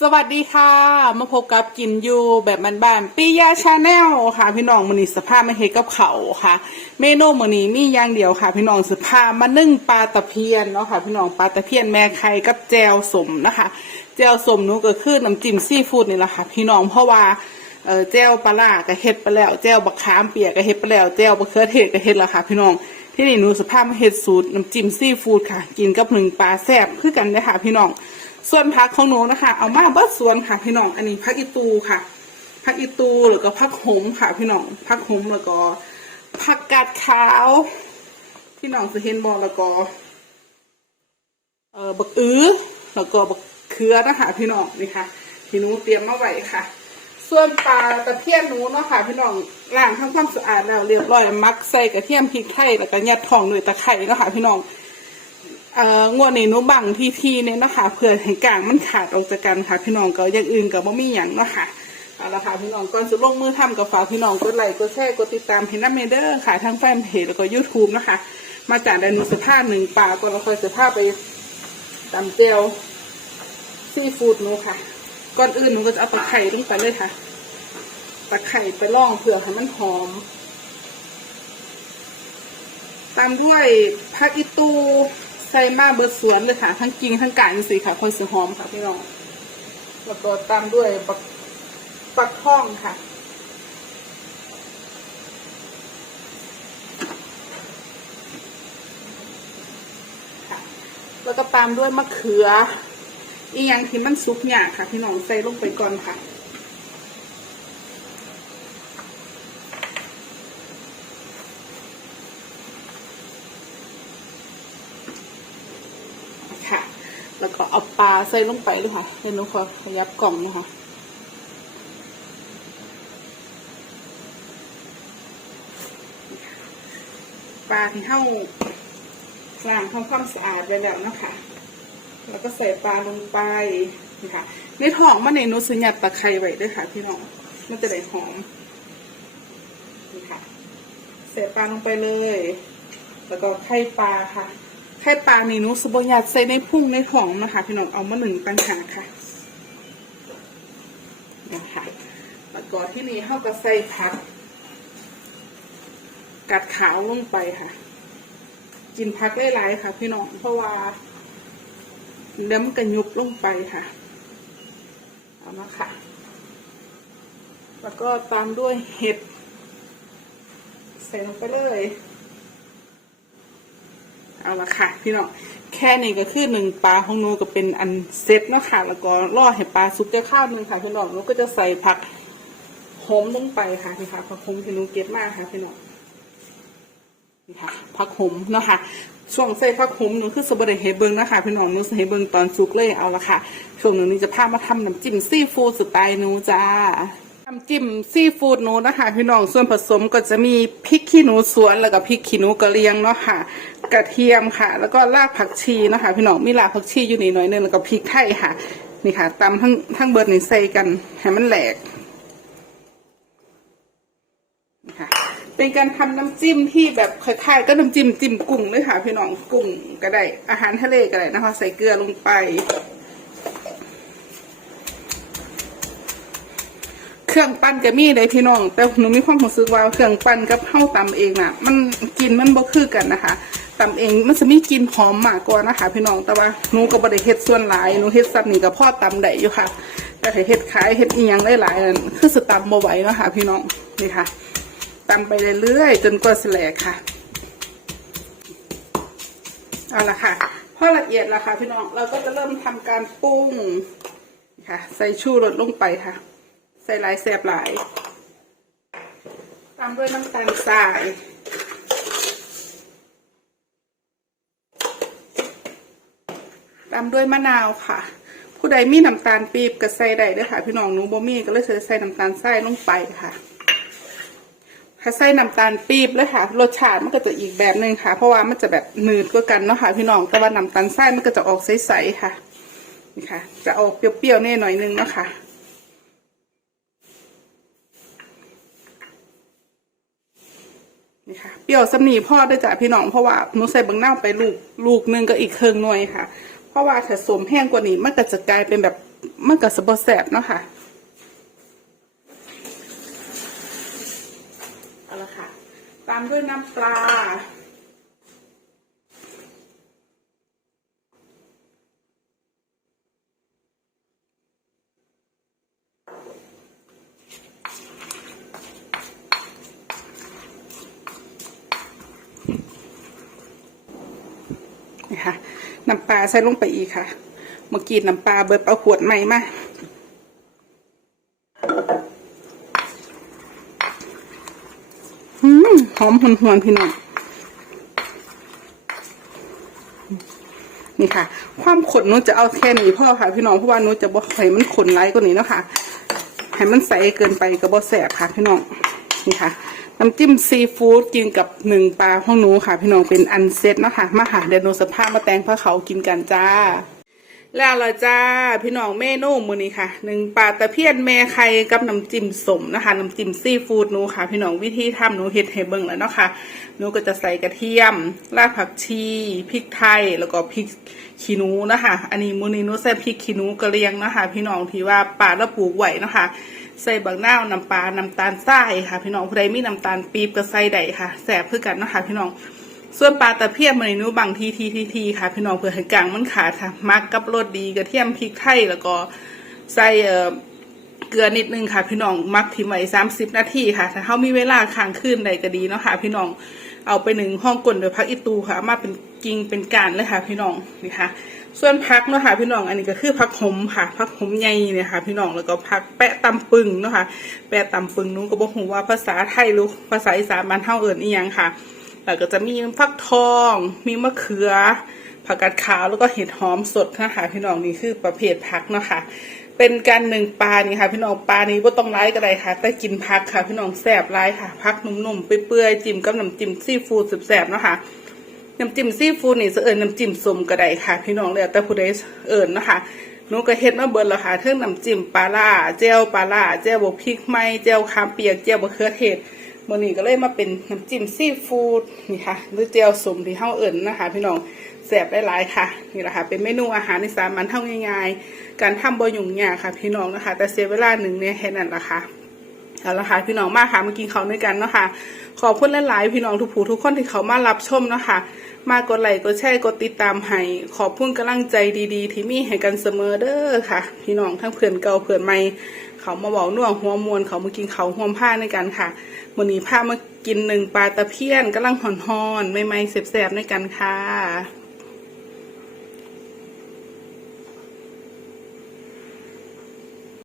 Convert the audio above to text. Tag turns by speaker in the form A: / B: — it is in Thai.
A: สวัสดีค่ะ มาพบกับกินยูแบบบ้านๆปิยาชาแนลค่ะ พี่น้องมือนี้สภาพมาเฮกับเขาค่ะ เมนูมือนี้มีอย่างเดียวค่ะ พี่น้องสภาพมานึ่งปลาตะเพียนเนาะค่ะ พี่น้องปลาตะเพียนแม่ไข่กับแจวสมนะคะ แจวสมหนูก็คือน้ำจิ้มซีฟู้ดนี่แหละค่ะ พี่น้องเพราะว่าเออแจวปลาล่าก็เฮ็ดไปแล้วแจวบักขามเปียกก็เฮ็ดไปแล้วแจวบะเขือเทศก็เฮ็ดแล้วค่ะ พี่น้องที่นี่หนูสภาพมาเฮ็ดสูตรน้ำจิ้มซีฟู้ดค่ะ กินกับหนึ่งปลาแซ่บคือกันเลยค่ะพี่น้อง ส่วนผักของหนูนะคะ เอามาเบิดส่วนค่ะพี่น้อง อันนี้ผักอีตูค่ะผักอีตูหรือก็ผักหงค่ะพี่น้องผักหงแล้วก็ผักกาดขาว พี่น้องจะเห็นบอแล้วก็เอ่อบักอื้อแล้วก็บักเขือนะคะพี่น้องนี่ค่ะที่หนูเตรียมมาไว้ค่ะ ส่วนปลาตะเพียนหนูเนาะค่ะ พี่น้องล้างทำความสะอาดแล้วเรียบร้อยมักใส่กระเทียมพริกไทยแล้วก็ยัดทองด้วยตะไคร้เนาะค่ะพี่น้อง เอ่องวดนี้หนูบังที่ที่เนี่ยนะคะเพื่อให้กลางมันขาดออกจากกันค่ะพี่น้องก็อย่างอื่นก็บ่มีหยังเนาะค่ะเอาละค่ะพี่น้องก่อนจะลงมือทำกับฝากพี่น้องกดไลค์กดแชร์กดติดตามให้น้ำเมเดอร์ค่ะทั้งแฟนเพจแล้วก็ยูทูบนะคะ มาจากดานุสภาพหนึ่งป่าก่อนเราคอยสภาพไปตำเจียวซีฟู้ดหนูค่ะก่อนอื่นหนูก็จะเอาตะไคร้ลงไปเลยค่ะตะไคร้ไปล่องเผื่อให้มันหอม ตามด้วยผักอีตู ใส่มาเบิดสวนเลยค่ะ ทั้งกิ่งทั้งกาญสีค่ะคนสีหอมค่ะพี่น้องแล้วก็ตามด้วยปักปักท่องค่ะค่ะแล้วก็ตามด้วยมะเขือ อีกอย่างที่มันซุปหยค่ะ พี่น้องใส่ลงไปก่อนค่ะ แล้วก็เอา ปลาใส่ลงไปด้วยค่ะเดี๋ยวหนูขอขยับกล่องนะคะปลาที่เข้าล้างทำความสะอาดไปแล้วนะคะแล้วก็ใส่ปลาลงไปนะคะในท้องมันในนุสยัดตะไคร้ไว้ด้วยค่ะพี่น้องมันจะได้หอมนี่ค่ะใส่ปลาลงไปเลย แล้วก็ไข่ปลาค่ะ ไข่ปลานี่นูสบยัดใส่ในพุ่งในท้องนะคะพี่น้องเอามาหนึ่งปัญหาค่ะนะคะแล้วก็ที่นี่เข้ากับใส่ผัก กัดขาวลงไปค่ะ กินพักหลายๆค่ะ พี่น้องเพราะว่าเดี๋ยวมันกระยุบลงไปค่ะ เอามาค่ะ แล้วก็ตามด้วยเห็ดใส่ลงไปเลย เอาละค่ะ พี่น้องแค่นี้ก็คือหนึ่งปลาของนูก็เป็นอันเซ็ตเนาะค่ะแล้วก็รอให้ปลาสุกได้ข้าวหนึ่งค่ะพี่น้องนูก็จะใส่ผักหอมลงไปค่ะพี่ค่ะผักหอมที่นูเก็บมากค่ะพี่น้องนี่ค่ะผักหอมเนาะค่ะช่วงใส่ผักหอมหนูคือสบดเฮเบิงนะคะพี่น้องนูใส่เฮเบิงตอนสุกเลยเอาละค่ะช่วงหนูนี้จะพามาทำน้ำจิ้มซีฟู้ดสไตล์นูจ้าน้ำจิ้มซีฟู้ดนูนะคะพี่น้องส่วนผสมก็จะมีพริกขี้หนูสวนแล้วก็พริกขี้หนูกระเลียงเนาะค่ะ กระเทียมค่ะ แล้วก็รากผักชีนะคะ พี่น้องมีรากผักชีอยู่นี่หน่อยนึงแล้วก็พริกไทยค่ะ นี่ค่ะตำทั้งทั้งเบิร์ดนี่ใส่กันให้มันแหลกค่ะเป็นการทำน้ำจิ้มที่แบบคล้ายๆก็น้ำจิ้มจิ้มกุ้งเลยค่ะ พี่น้องกุ้งก็ได้อาหารทะเลก็ได้นะคะ ใส่เกลือลงไป เครื่องปั้นก็มีเลยพี่น้อง แต่หนูมีความรู้สึกว่าเครื่องปั้นกับข้าวตำเองน่ะ มันกินมันบ่คือกันนะคะ ตำเองมันจะมีกลิ่นหอมมากกว่านะคะพี่น้องแต่ว่าหนูก็บ่ได้เฮ็ดส่วนหลายหนูเฮ็ดซ้ำนี่ก็พ่อตำได้อยู่ค่ะ แต่ถ้าเฮ็ดขายเฮ็ดอีหยังหลายๆนั่นคือสตำบ่ไหวเนาะค่ะพี่น้องนี่ค่ะตำไปเรื่อยๆจนกว่าสแลกค่ะเอาละค่ะพอละเอียดแล้วค่ะพี่น้องเราก็จะเริ่มทำการปรุงค่ะ ใส่ชูรสลงไปค่ะ ใส่หลายแสบหลายตามด้วยน้ำตาลทราย ตามด้วยมะนาวค่ะ ผู้ใดมีน้ำตาลปี๊บก็ใส่ได้เด้วยค่ะ พี่น้องหนูบ่มีก็เลยใส่น้ำตาลทรายลงไปค่ะถ้าใส่น้ำตาลปี๊บเลยค่ะ รสชาติมันก็จะอีกแบบหนึ่งค่ะ เพราะว่ามันจะแบบหนืดกว่ากันเนาะค่ะ พี่น้องแต่ว่าน้ำตาลทรายมันก็จะออกใสๆค่ะนี่ค่ะ จะออกเปรี้ยวๆแน่หน่อยนึงเนาะค่ะนี่ค่ะเปรี้ยวสำนีพ่อด้วยจ้ะพี่น้องเพราะว่าหนูใส่บางเน่าไปลูกลูกหนึงก็อีกเครื่องหน่วยค่ะ เพราะว่าถ้าสมแห้งกว่านี้มันก็จะกลายเป็นแบบมันกับสบแสบเนาะค่ะเอาละค่ะ ตามด้วยน้ำปลา นี่ค่ะ น้ำปลาใส่ลงไปอีกค่ะ เมื่อกี้น้ำปลาเบิดเอาขวดใหม่มาอืมหอมหวนหวนๆพี่น้องนี่ค่ะ ความขนนูจะเอาแค่นี้พ่อค่ะ พี่น้องเพราะว่านูจะบ่ให้มันขนไรกว่านี้เนาะค่ะให้มันใสเกินไปก็บ่แสบค่ะ พี่น้องนี่ค่ะ น้ำจิ้มซีฟู้ดกินกับหนึ่งปลาห้องหนูค่ะ พี่น้องเป็นอันเซ็ตนะคะมาหาเดนโนูสภาพมาแตงพระเขากินกันจ้า แล้วละจ้าพี่น้องเมนูมือนี้ค่ะหนึ่งปลาตะเพียนแม่ไข่กับน้ำจิ้มสมนะคะน้ำจิ้มซีฟู้ดหนูค่ะ พี่น้องวิธีทำหนูเฮ็ดให้เบิ่งแล้วเนาะค่ะหนูก็จะใส่กระเทียม รากผักชีพริกไทยแล้วก็พริกขี้หนูนะคะอันนี้มือนี้หนูใส่พริกขี้หนูกระเลียงนะคะพี่น้องที่ว่าป่าแล้วปลูกไหวนะคะใส่บางนาวน้ำปลาน้ำตาลทรายค่ะ พี่น้องผู้ใดมีน้ำตาลปี๊บก็ใส่ได้ค่ะแสบเพื่อกันนะคะพี่น้อง ส่วนปลาตะเพียนมันนู้บางทีทีทีทีค่ะ พี่น้องเพื่อให้กลางมันขาดค่ะ มักกับรสดีกระเทียมพริกไทยแล้วก็ใส่เอ่อเกลือนิดนึงค่ะ พี่น้องมักทิ้งไว้สามสิบนาทีค่ะ ถ้าเขามีเวลาค้างคืนใดก็ดีเนาะค่ะ พี่น้องเอาไปหนึ่งห้องกลนโดยพักอีตูค่ะ มาเป็นกิ่งเป็นการเลยค่ะ พี่น้องนี่ค่ะ ส่วนพักเนาะค่ะ พี่น้องอันนี้ก็คือพักหมค่ะพักหมใหญ่เนี่ยค่ะ พี่น้องแล้วก็พักแปะตำปึงเนาะค่ะ แปะตำปึงนู้นก็บอกหูว่าภาษาไทยหรือภาษาอีสานบ้านเฮาเอิ่นอีหยังค่ะ แล้วก็จะมีฟักทอง มีมะเขือ ผักกาดขาวแล้วก็เห็ดหอมสดนะคะพี่น้องนี่คือประเภทผักเนาะค่ะเป็นการหนึ่งปลานี่ค่ะ พี่น้องปลานี้ว่าต้องไล่ก็ได้ค่ะ แต่กินผักค่ะ พี่น้องแสบไล่ค่ะผักนุ่มๆเปื่อยๆจิ้มกับน้ำจิ้มซีฟู้ดแสบๆเนาะค่ะน้ำจิ้มซีฟู้ดนี่จะเอิญน้ำจิ้มสมก็ได้ค่ะ พี่น้องเลยแต่ผู้ใดเอิญนะคะหนูก็เฮ็ดมาเบิดแล้วค่ะเทิงน้ำจิ้มปลาล่าเจลปลาล่าเจลบวกพริกไหมเจลคามเปียกเจลบะเขือเทศ มื้อนี้ก็เลยมาเป็นน้ำจิ้มซีฟู้ดนี่ค่ะหรือเจลสมที่เฮาเอิญนะคะ พี่น้องแซ่บหลายๆค่ะนี่แหละค่ะเป็นเมนูอาหารในสามัญเท่าง่ายๆ การทำบ่ยุ่งยากค่ะ พี่น้องนะคะ แต่เสียเวลาหนึ่งเนี่ยแค่นั้นละค่ะเอาละค่ะพี่น้องมาค่ะมากินเขาด้วยกันเนาะค่ะขอบคุณหลายๆพี่น้องทุกผู้ทุกคนที่เขามารับชมเนาะค่ะมากดไลค์กดแชร์กดติดตามให้ขอบคุณกำลังใจดีๆ ที่มีให้กันเสมอเด้อค่ะ พี่น้องทั้งเพื่อนเก่าเพื่อนใหม่ เขามาบอกน่วงหัวมวลเขามากินเขาห่วมผ้าในกันค่ะวันนี้พามากินหนึ่งปลาตะเพียนกำลังหอนๆไม่ไม่ๆแสบๆในกันค่ะ